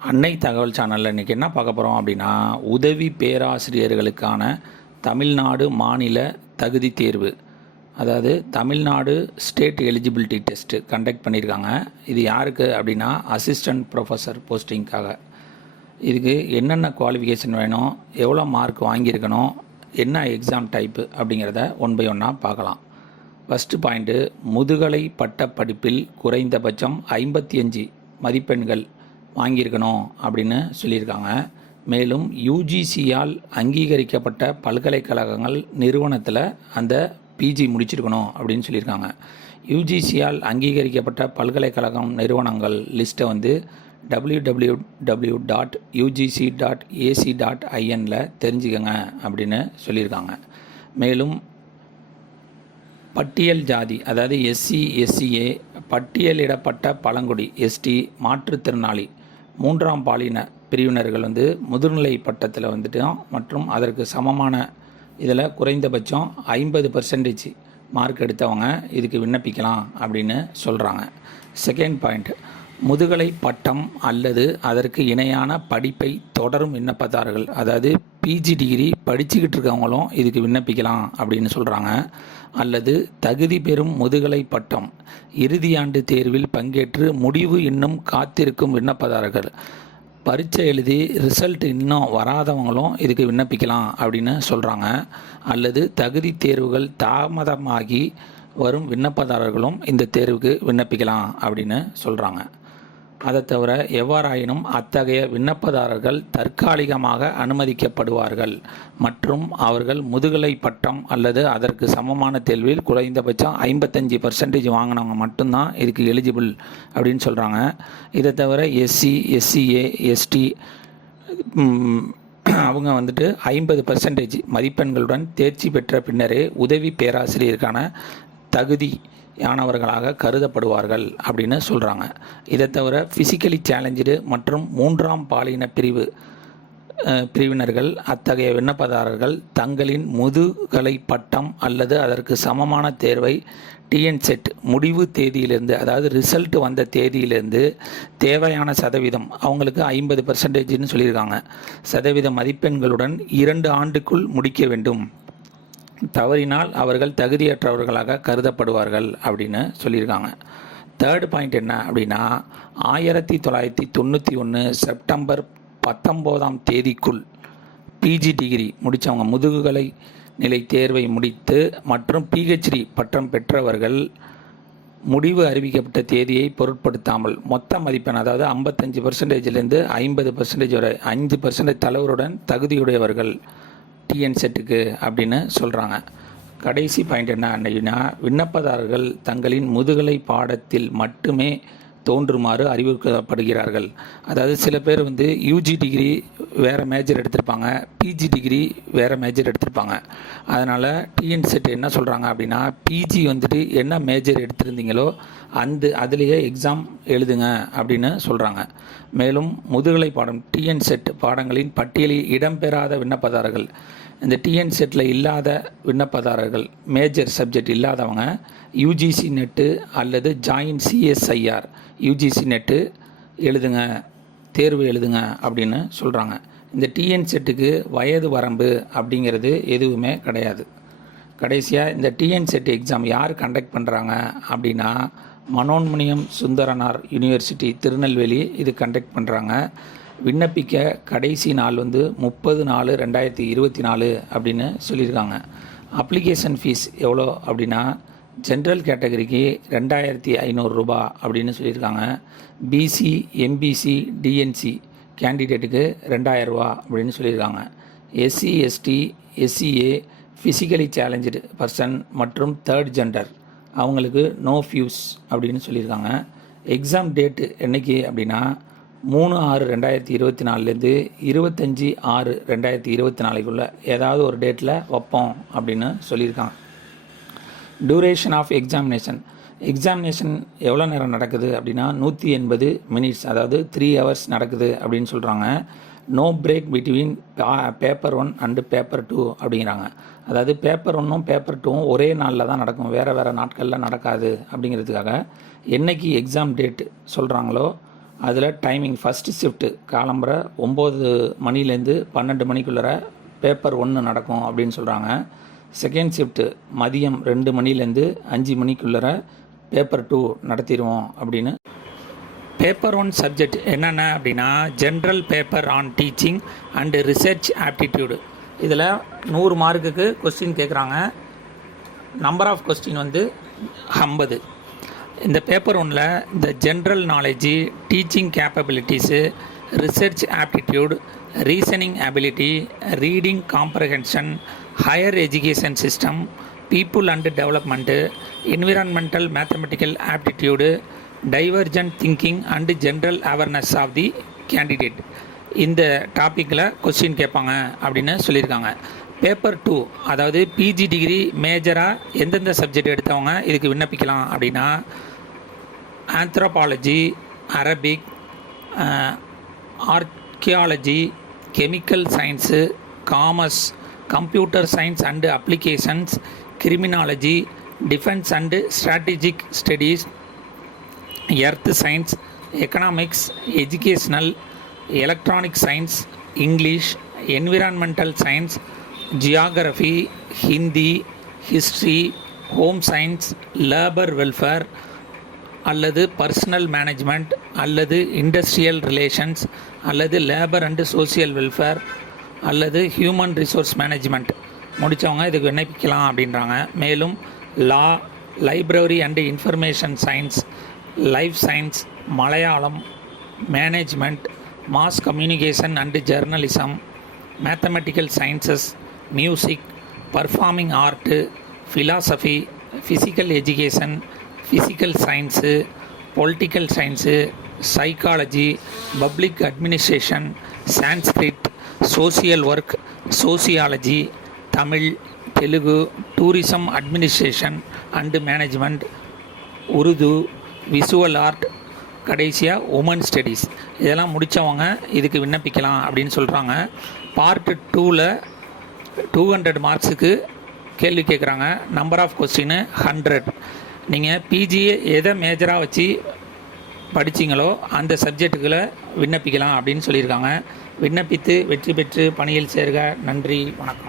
அன்னை தகவல் சேனலில் இன்றைக்கி என்ன பார்க்க போகிறோம் அப்படின்னா, உதவி பேராசிரியர்களுக்கான தமிழ்நாடு மாநில தகுதி தேர்வு, அதாவது Tamil Nadu state eligibility test conduct பண்ணியிருக்காங்க. இது யாருக்கு அப்படின்னா, அசிஸ்டன்ட் ப்ரொஃபஸர் போஸ்டிங்காக. இதுக்கு என்னென்ன குவாலிஃபிகேஷன் வேணும், எவ்வளோ மார்க் வாங்கியிருக்கணும், என்ன எக்ஸாம் டைப்பு அப்படிங்கிறத ஒன் பை ஒன்னாக பார்க்கலாம். ஃபஸ்ட்டு பாயிண்ட்டு, முதுகலை பட்ட படிப்பில் குறைந்தபட்சம் 55 மதிப்பெண்கள் வாங்கியிருக்கணும் அப்படின்னு சொல்லியிருக்காங்க. மேலும் யூஜிசியால் அங்கீகரிக்கப்பட்ட பல்கலைக்கழகங்கள் நிறுவனத்தில் அந்த பிஜி முடிச்சிருக்கணும் அப்படின்னு சொல்லியிருக்காங்க. யூஜிசியால் அங்கீகரிக்கப்பட்ட பல்கலைக்கழகம் நிறுவனங்கள் லிஸ்ட்டை வந்து www.ugc.ac.in தெரிஞ்சுக்கங்க அப்படின்னு சொல்லியிருக்காங்க. மேலும் பட்டியல் ஜாதி, அதாவது எஸ்சி எஸ்சிஏ, பட்டியலிடப்பட்ட பழங்குடி எஸ்டி, மாற்றுத்திறனாளி, மூன்றாம் பாலின பிரிவினர்கள் வந்து முதுநிலை பட்டத்தில் வந்துட்டு மற்றும் அதற்கு சமமான இதில் குறைந்தபட்சம் 50% மார்க் எடுத்தவங்க இதுக்கு விண்ணப்பிக்கலாம் அப்படின்னு சொல்கிறாங்க. செகண்ட் பாயிண்ட், முதுகலை பட்டம் அல்லது அதற்கு இணையான படிப்பை தொடரும் விண்ணப்பதாரர்கள், அதாவது பிஜி டிகிரி படிச்சுக்கிட்டு இருக்கவங்களும் இதுக்கு விண்ணப்பிக்கலாம் அப்படின்னு சொல்கிறாங்க. அல்லது தகுதி பெறும் முதுகலை பட்டம் இறுதியாண்டு தேர்வில் பங்கேற்று முடிவு இன்னும் காத்திருக்கும் விண்ணப்பதாரர்கள், பரீட்சை எழுதி ரிசல்ட் இன்னும் வராதவங்களும் இதுக்கு விண்ணப்பிக்கலாம் அப்படின்னு சொல்கிறாங்க. அல்லது தகுதி தேர்வுகள் தாமதமாகி வரும் விண்ணப்பதாரர்களும் இந்த தேர்வுக்கு விண்ணப்பிக்கலாம் அப்படின்னு சொல்கிறாங்க. அதை தவிர எவ்வாறாயினும் அத்தகைய விண்ணப்பதாரர்கள் தற்காலிகமாக அனுமதிக்கப்படுவார்கள் மற்றும் அவர்கள் முதுகலை பட்டம் அல்லது அதற்கு சமமான தேர்வில் குறைந்தபட்சம் 55% வாங்கினவங்க மட்டும்தான் இதுக்கு எலிஜிபிள் அப்படின்னு சொல்கிறாங்க. இதை தவிர எஸ்சி எஸ்சிஏ எஸ்டி அவங்க வந்துட்டு 50% மதிப்பெண்களுடன் தேர்ச்சி பெற்ற பின்னரே உதவி பேராசிரியருக்கான தகுதியானவர்களாக கருதப்படுவார்கள் அப்படின்னு சொல்கிறாங்க. இதை தவிர ஃபிசிக்கலி சேலஞ்சு மற்றும் மூன்றாம் பாலின பிரிவினர்கள் அத்தகைய விண்ணப்பதாரர்கள் தங்களின் முதுகலை பட்டம் அல்லது அதற்கு சமமான தேர்வை டிஎன்செட் முடிவு தேதியிலிருந்து, அதாவது ரிசல்ட் வந்த தேதியிலிருந்து தேவையான சதவீதம், அவங்களுக்கு 50%ன்னு சொல்லியிருக்காங்க, சதவீத மதிப்பெண்களுடன் 2 ஆண்டுக்குள் முடிக்க வேண்டும். தவறினால் அவர்கள் தகுதியற்றவர்களாக கருதப்படுவார்கள் அப்படின்னு சொல்லியிருக்காங்க. தேர்ட் பாயிண்ட் என்ன அப்படின்னா, 1991 செப்டம்பர் 19ஆம் தேதிக்குள் பிஜி டிகிரி முடித்தவங்க, முதுகலை நிலை தேர்வை முடித்து மற்றும் பிஹெச்டி பட்டம் பெற்றவர்கள் முடிவு அறிவிக்கப்பட்ட தேதியை பொருட்படுத்தாமல் மொத்த மதிப்பெண், அதாவது 55%லேருந்து 50% வரை 5% தளர்வுடன் தகுதியுடையவர்கள் டிஎன்செட்டுக்கு அப்படின்னு சொல்கிறாங்க. கடைசி பாயிண்ட் என்ன அப்படின்னா, விண்ணப்பதாரர்கள் தங்களின் முதுகலை பாடத்தில் மட்டுமே தோன்றுமாறு அறிவுறுத்தப்படுகிறார்கள். அதாவது சில பேர் வந்து யூஜி டிகிரி வேறு மேஜர் எடுத்திருப்பாங்க, பிஜி டிகிரி வேறு மேஜர் எடுத்திருப்பாங்க. அதனால் டிஎன்செட் என்ன சொல்கிறாங்க அப்படின்னா, பிஜி வந்துட்டு என்ன மேஜர் எடுத்திருந்தீங்களோ அதுலேயே எக்ஸாம் எழுதுங்க அப்படின்னு சொல்கிறாங்க. மேலும் முதுகலை பாடம் டிஎன்செட் பாடங்களின் பட்டியலில் இடம்பெறாத விண்ணப்பதாரர்கள், இந்த டிஎன்செட்டில் இல்லாத விண்ணப்பதாரர்கள், மேஜர் சப்ஜெக்ட் இல்லாதவங்க யூஜிசி நெட்டு அல்லது ஜாயின் சிஎஸ்ஐஆர் யூஜிசி நெட்டு எழுதுங்க, தேர்வு எழுதுங்க அப்படின்னு சொல்கிறாங்க. இந்த டிஎன்செட்டுக்கு வயது வரம்பு அப்படிங்கிறது எதுவுமே கிடையாது. கடைசியாக இந்த டிஎன்செட் எக்ஸாம் யார் கண்டக்ட் பண்ணுறாங்க அப்படின்னா, மனோன்மணியம் சுந்தரனார் யூனிவர்சிட்டி திருநெல்வேலி இது கண்டக்ட் பண்ணுறாங்க. விண்ணப்பிக்க கடைசி நாள் வந்து 30/4/2024 அப்படின்னு சொல்லியிருக்காங்க. அப்ளிகேஷன் ஃபீஸ் எவ்வளோ அப்படின்னா, ஜென்ரல் கேட்டகரிக்கு 2500 ரூபா அப்படின்னு சொல்லியிருக்காங்க. பிசி எம்பிசி டிஎன்சி கேண்டிடேட்டுக்கு 2000 ரூபா அப்படின்னு சொல்லியிருக்காங்க. SC ST SCA physically challenge person மற்றும் தேர்ட் ஜெண்டர் அவங்களுக்கு நோ ஃபியூஸ் அப்படின்னு சொல்லியிருக்காங்க. எக்ஸாம் டேட்டு என்றைக்கு அப்படின்னா 3/6/2024லேருந்து 25/6/2024 ஏதாவது ஒரு டேட்டில் வைப்போம் அப்படின்னு சொல்லியிருக்காங்க. டூரேஷன் ஆஃப் எக்ஸாமினேஷன் எவ்வளோ நேரம் நடக்குது அப்படின்னா 180 மினிட்ஸ், அதாவது 3 hours நடக்குது அப்படின்னு சொல்கிறாங்க. No break between paper 1 and paper 2 அப்படிங்கிறாங்க. அதாவது பேப்பர் 1ம் பேப்பர் 2ம் ஒரே நாளில் தான் நடக்கும், வேறு நாட்களில் நடக்காது அப்படிங்கிறதுக்காக என்னைக்கு எக்ஸாம் டேட் சொல்கிறாங்களோ அதில் டைமிங் ஃபஸ்ட்டு ஷிஃப்ட்டு காலம்பரை 9 மணிலேருந்து 12 மணிக்குள்ளே பேப்பர் 1 நடக்கும் அப்படின்னு சொல்கிறாங்க. செகண்ட் ஷிஃப்ட்டு மதியம் 2 மணிலேருந்து 5 மணிக்குள்ளே பேப்பர் 2 நடத்திடுவோம் அப்படின்னு. பேப்பர் 1 சப்ஜெக்ட் என்னென்ன அப்படின்னா general paper on teaching and research aptitude. இதில் 100 மார்க்குக்கு கொஸ்டின் கேட்குறாங்க. நம்பர் ஆஃப் கொஸ்டின் வந்து 50. இந்த பேப்பர் 1ல் இந்த general knowledge, teaching capabilities, research aptitude, reasoning ability, reading comprehension, higher education system, people and development, environmental mathematical aptitude, divergent thinking and general awareness of the candidate, இந்த டாப்பிக்கில் question கேட்பாங்க அப்படின்னு சொல்லியிருக்காங்க. Paper 2 அதாவது பிஜி டிகிரி மேஜராக எந்தெந்த subject எடுத்தவங்க இதுக்கு விண்ணப்பிக்கலாம் அப்படின்னா anthropology, Arabic, archaeology, chemical science, commerce, computer science and applications, criminology, defence and strategic studies, earth science, economics, educational, electronic science, English, environmental science, geography, Hindi, history, home science, labour welfare அல்லது personnel management அல்லது industrial relations அல்லது labour and social welfare அல்லது human resource management முடித்தவங்க இதுக்கு விண்ணப்பிக்கலாம் அப்படின்றாங்க. மேலும் law, library and information science, life science, Malayalam, management, mass communication and journalism, mathematical sciences, music, performing art, philosophy, physical education, physical science, political science, psychology, public administration, Sanskrit, social work, sociology, Tamil, Telugu, tourism administration and management, Urdu, visual art, கடைசியாக woman studies இதெல்லாம் முடித்தவங்க இதுக்கு விண்ணப்பிக்கலாம் அப்படின்னு சொல்கிறாங்க. Part 2ல் 200 மார்க்ஸுக்கு கேள்வி கேட்குறாங்க. Number of question 100. நீங்கள் பிஜியை எதை மேஜராக வச்சு படிச்சிங்களோ அந்த சப்ஜெக்டுகளை விண்ணப்பிக்கலாம் அப்படின்னு சொல்லியிருக்காங்க. விண்ணப்பித்து வெற்றி பெற்று பணியில் சேர்க. நன்றி, வணக்கம்.